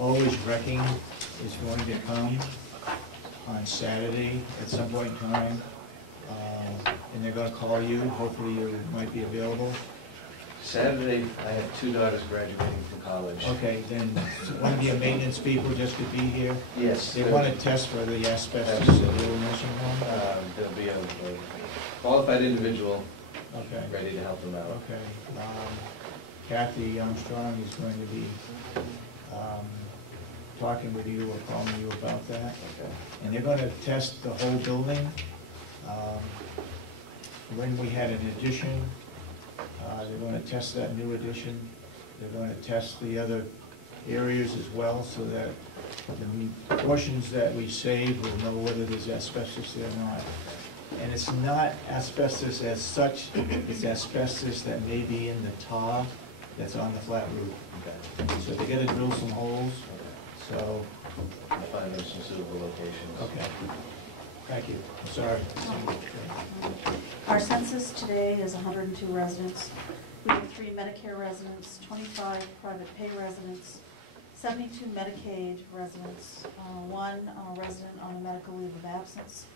always wrecking is going to come on Saturday at some point in time, and they're going to call you. Hopefully you might be available. Saturday, I have 2 daughters graduating from college. Okay, then one of your maintenance people just could be here. Yes. They want to test for the asbestos at the old nursing home. There'll be a qualified individual ready to help them out. Okay. Kathy Armstrong is going to be talking with you or calling you about that. Okay. And they're going to test the whole building. When we had an addition, they're going to test that new addition. They're going to test the other areas as well, so that the portions that we save will know whether there's asbestos there or not. And it's not asbestos as such, it's asbestos that may be in the tar that's on the flat roof. Okay. So they got to drill some holes. Okay. So I'll find them some suitable locations. Okay. Thank you. I'm sorry. Our census today is 102 residents. We have 3 Medicare residents, 25 private pay residents, 72 Medicaid residents, 1 resident on a medical leave of absence,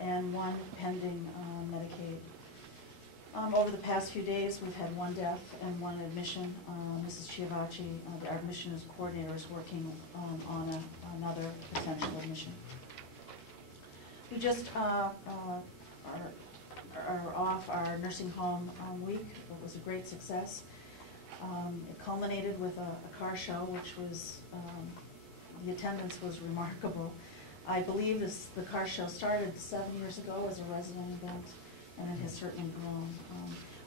and 1 pending Medicaid. Over the past few days, we've had 1 death and 1 admission. Mrs. Chiavacci, our admissions coordinator, is working on another potential admission. We just are off our nursing home week. It was a great success. It culminated with a car show, which was, the attendance was remarkable. I believe the car show started 7 years ago as a resident event, and it has certainly grown.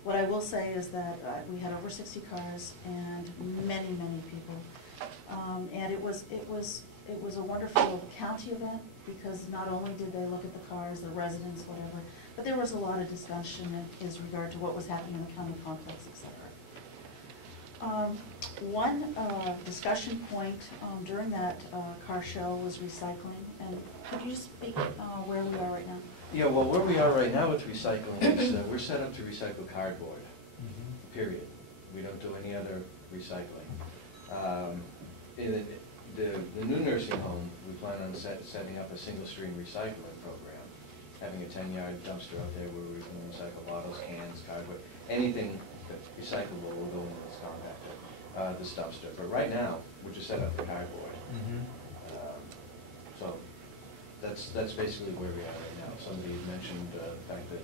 What I will say is that we had over 60 cars and many, many people. And it was a wonderful county event, because not only did they look at the cars, the residents, whatever, but there was a lot of discussion as regard to what was happening in the county complex, etc. One discussion point during that car show was recycling. And could you speak where we are right now? Yeah, well, where we are right now with recycling is we're set up to recycle cardboard, period. We don't do any other recycling. In the new nursing home, we plan on setting up a single-stream recycling program, having a 10-yard dumpster out there where we can recycle bottles, cans, cardboard, anything that's recyclable will go into this compactor, this dumpster. But right now, we're just set up for cardboard. So that's basically where we are right now. Somebody mentioned the fact that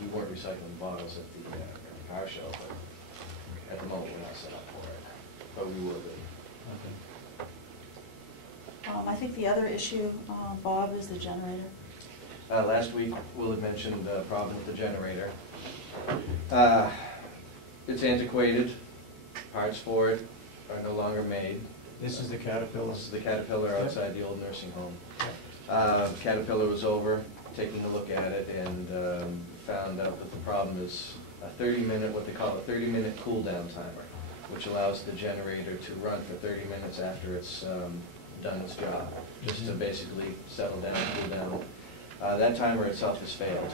we weren't recycling bottles at the car show, but at the moment we're not set up for it. But we will be. Okay. I think the other issue, Bob, is the generator. Last week, Will had mentioned a problem with the generator. It's antiquated. Parts for it are no longer made. This is the Caterpillar. This is the Caterpillar outside the old nursing home. Caterpillar was over, taking a look at it, and found out that the problem is a 30-minute, what they call a 30-minute cool-down timer, which allows the generator to run for 30 minutes after it's done its job, just to basically settle down, cool down. That timer itself has failed.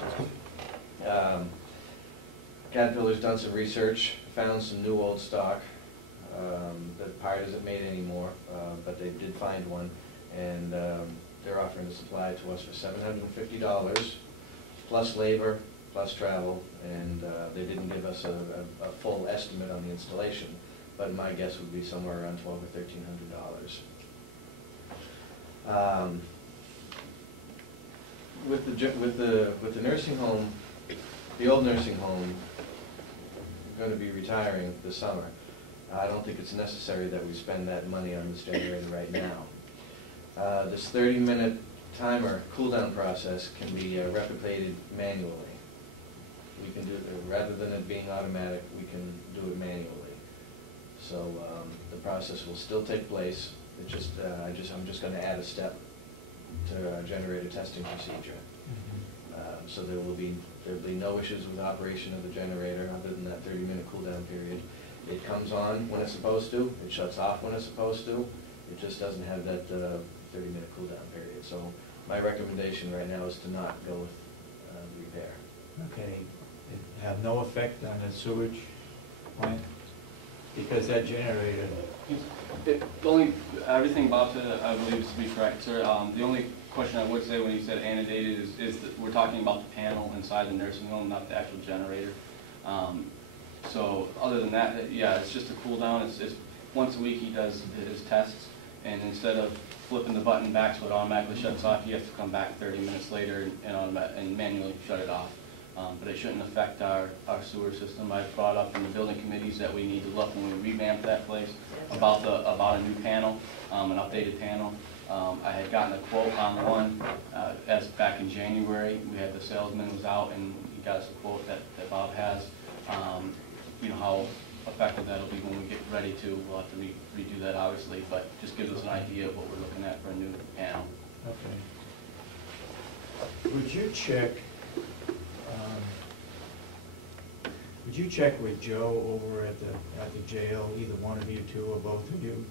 Caterpillar's done some research, found some new old stock. The part isn't made anymore, but they did find one, and they're offering to supply it to us for $750, plus labor, plus travel, and they didn't give us a full estimate on the installation, but my guess would be somewhere around $1,200 or $1,300. With the nursing home, the old nursing home, going to be retiring this summer. I don't think it's necessary that we spend that money on this generator right now. This 30-minute timer cool-down process can be replicated manually. We can do it, rather than it being automatic, we can do it manually. So the process will still take place. It just, I'm just going to add a step to generator testing procedure. So there will be no issues with operation of the generator other than that 30-minute cool-down period. It comes on when it's supposed to. It shuts off when it's supposed to. It just doesn't have that 30-minute cool-down period. So my recommendation right now is to not go with repair. Okay. It have no effect on the sewage plant? because that generator, Everything Bob said, I believe, is to be correct, sir. The only question I would say when he said annotated is that we're talking about the panel inside the nursing home, not the actual generator. So other than that, yeah, it's just a cool down. It's once a week he does his tests, and instead of flipping the button back so it automatically shuts off, he has to come back 30 minutes later and manually shut it off. But it shouldn't affect our sewer system. I've brought up in the building committees that we need to look when we revamp that place about a new panel, an updated panel. I had gotten a quote on one as back in January. We had the salesman was out and he got us a quote that Bob has. You know how effective that'll be when we get ready to. We'll have to redo that obviously, but just gives us an idea of what we're looking at for a new panel. okay. Would you check with Joe over at the jail, either one of you two or both of you?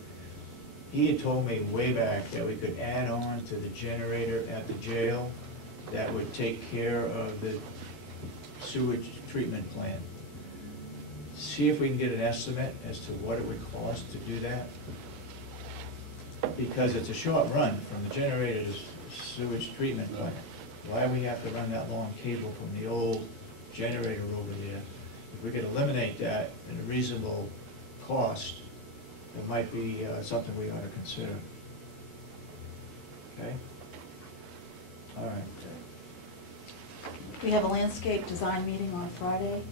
He had told me way back that we could add on to the generator at the jail that would take care of the sewage treatment plant. See if we can get an estimate as to what it would cost to do that. Because it's a short run from the generator to the sewage treatment plant. Why we have to run that long cable from the old generator over there? If we could eliminate that at a reasonable cost, it might be something we ought to consider. Okay? All right. We have a landscape design meeting on Friday,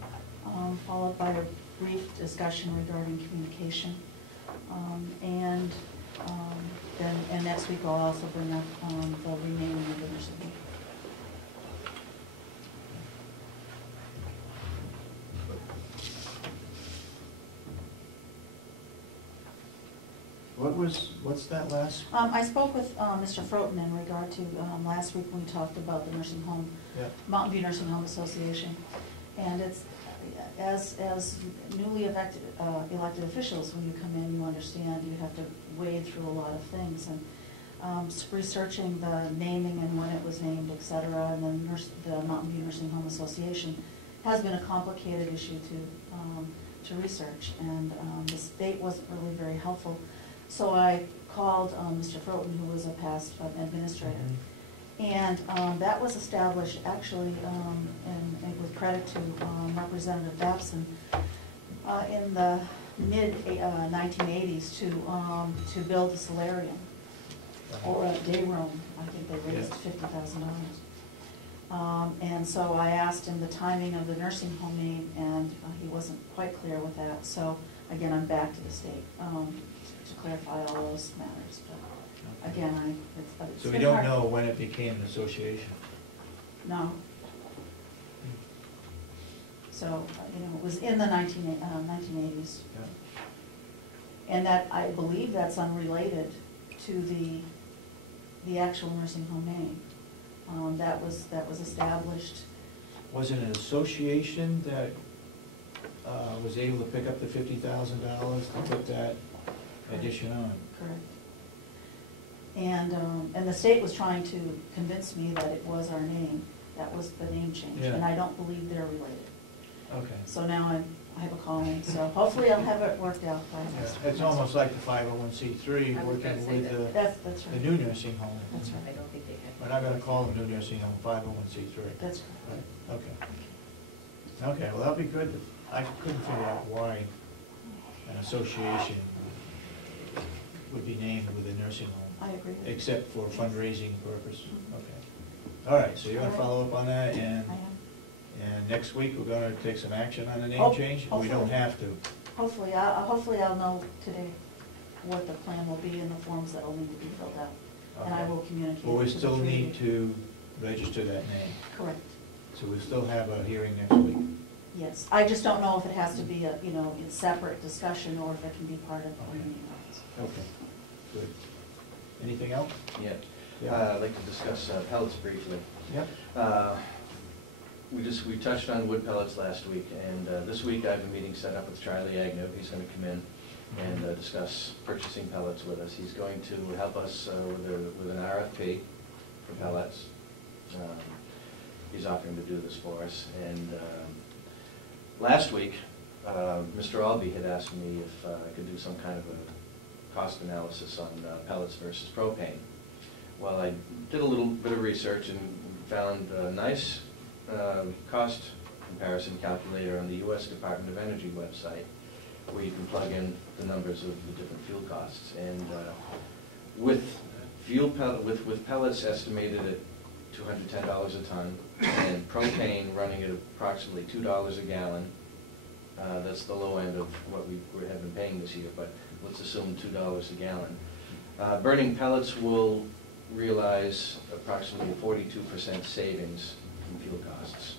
followed by a brief discussion regarding communication. And next week I'll also bring up the renaming of the nursing home. What's that last? I spoke with Mr. Froten in regard to last week when we talked about the nursing home, Mountain View Nursing Home Association. And it's, as newly elected officials, when you come in, you understand you have to wade through a lot of things. And researching the naming and when it was named, et cetera, and then the Mountain View Nursing Home Association has been a complicated issue to research. And the state wasn't really very helpful. So I called Mr. Froten, who was a past administrator. And that was established actually, and with credit to Representative Babson, in the mid-1980s to build a solarium or a day room. I think they raised $50,000. And so I asked him the timing of the nursing home name, and he wasn't quite clear with that. So again, I'm back to the state to clarify all those matters. But again, it's so we don't know when it became an association? No. So, it was in the 1980s. Yeah. And that, I believe that's unrelated to the actual nursing home name. That was established. Was it an association that was able to pick up the $50,000 to put that addition on? Correct. And the state was trying to convince me that it was our name. That was the name change. Yeah. And I don't believe they're related. Okay. So now I have a call in, so hopefully I'll have it worked out by next week. It's almost like the 501c3 working with That's the right. new nursing home. That's right. I don't think they have. We're not going to call them new nursing home 501c3. That's Right. Okay. Okay, well, that'll be good. I couldn't figure out why an association would be named with a nursing home, I agree. except for fundraising purpose. Okay. All right, so you're going to follow up on that, and I am. next week we're going to take some action on the name Oh, change? We hopefully. don't have to. Hopefully I'll know today what the plan will be and the forms that will need to be filled out. And I Okay. will communicate. But we to the still three of need you. to register that name. Correct. So we still have a hearing next week. Yes. I just don't know if it has to be a, a separate discussion or if it can be part of the Okay. meeting office. Okay, good. Anything else? Yeah. Yeah. I'd like to discuss pellets briefly. Yep. We touched on wood pellets last week, and this week I have a meeting set up with Charlie Agnew. He's going to come in and discuss purchasing pellets with us. He's going to help us with an RFP for pellets. He's offering to do this for us. And last week Mr. Albee had asked me if I could do some kind of a cost analysis on pellets versus propane. Well, I did a little bit of research and found a nice cost comparison calculator on the U.S. Department of Energy website, where you can plug in the numbers of the different fuel costs. And with pellets estimated at $210 a ton, and propane running at approximately $2 a gallon, that's the low end of what we have been paying this year, but let's assume $2 a gallon. Burning pellets will realize approximately 42% savings in fuel costs.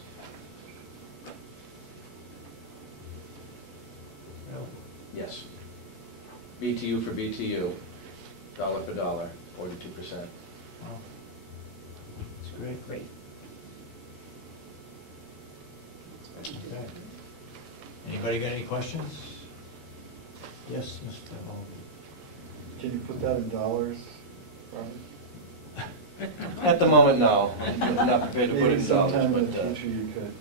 Really? Yes. BTU for BTU, dollar for dollar, 42%. Wow. That's great. Great. Okay. Anybody got any questions? Yes, Mr. Hall. Can you put that in dollars, Robert? At the moment, no. I'm not prepared to put it in dollars, Maybe sometime in but the future you could.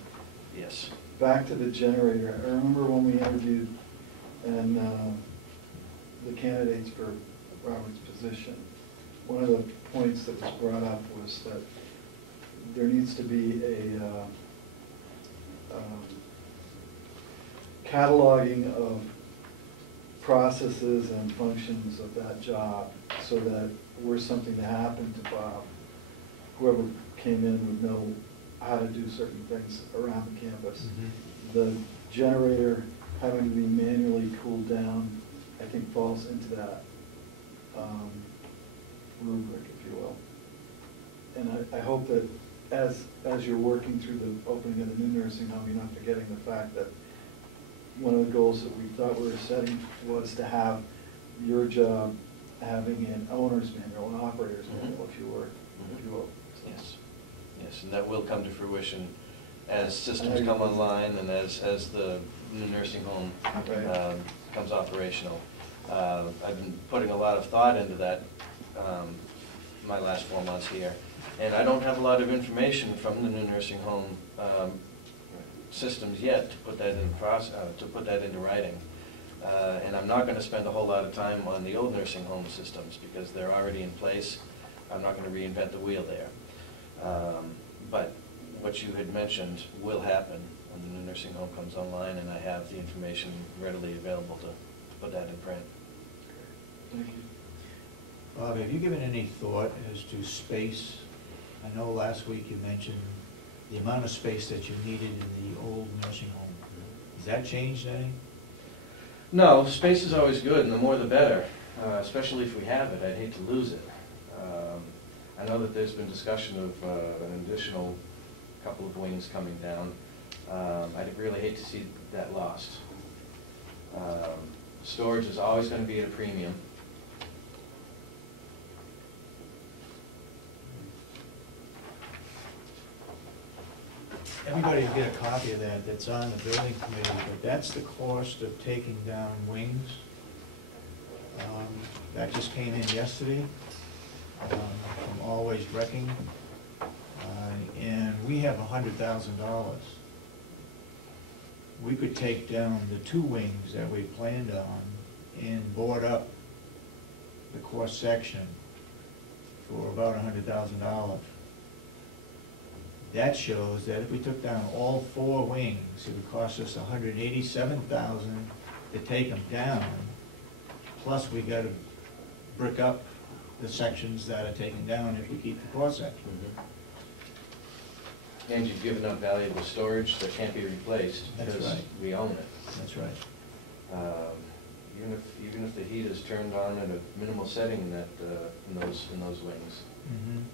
yes. Back to the generator, I remember when we interviewed and the candidates for Robert's position, one of the points that was brought up was that there needs to be a cataloging of processes and functions of that job, so that were something to happen to Bob, whoever came in would know how to do certain things around the campus. Mhm. The generator having to be manually cooled down, I think falls into that rubric, if you will. And I hope that as you're working through the opening of the new nursing home, you're not forgetting the fact that one of the goals that we thought we were setting was to have your job having an owner's manual, an operator's manual, if you will. Yes, yes, and that will come to fruition as systems come online and as the new nursing home Right. becomes operational. I've been putting a lot of thought into that my last 4 months here, and I don't have a lot of information from the new nursing home systems yet to put that into writing. And I'm not going to spend a whole lot of time on the old nursing home systems because they're already in place. I'm not going to reinvent the wheel there. But what you had mentioned will happen when the new nursing home comes online, and I have the information readily available to put that in print. Thank you. Bob, have you given any thought as to space? I know last week you mentioned the amount of space that you needed in the old nursing home. Has that changed any? No, space is always good, and the more the better, especially if we have it. I'd hate to lose it. I know that there's been discussion of an additional couple of wings coming down. I'd really hate to see that lost. Storage is always going to be at a premium. Everybody will get a copy of that, that's on the building committee, but that's the cost of taking down wings. That just came in yesterday from Always Wrecking, and we have $100,000. We could take down the 2 wings that we planned on and board up the core section for about $100,000. That shows that if we took down all 4 wings, it would cost us $187,000 to take them down. Plus, we got to brick up the sections that are taken down if we keep the core section. And you've given up valuable storage that can't be replaced That's because right. we own it. That's right. Even if the heat is turned on at a minimal setting in those wings, Mhm.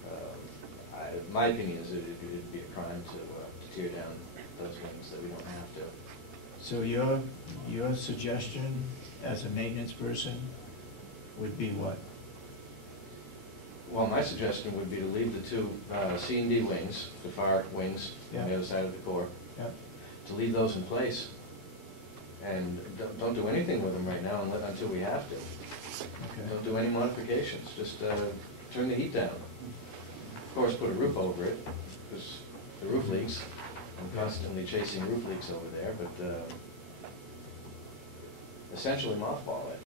my opinion is that it'd be a crime to tear down those wings that we don't have to. So your suggestion as a maintenance person would be what? Well, my suggestion would be to leave the 2 C and D wings, the far wings on the Yeah. other side of the core, Yep. to leave those in place. And don't do anything with them right now until we have to. Okay. Don't do any modifications, just turn the heat down. Of course, put a roof over it, because the roof leaks. I'm constantly chasing roof leaks over there, but essentially mothball it.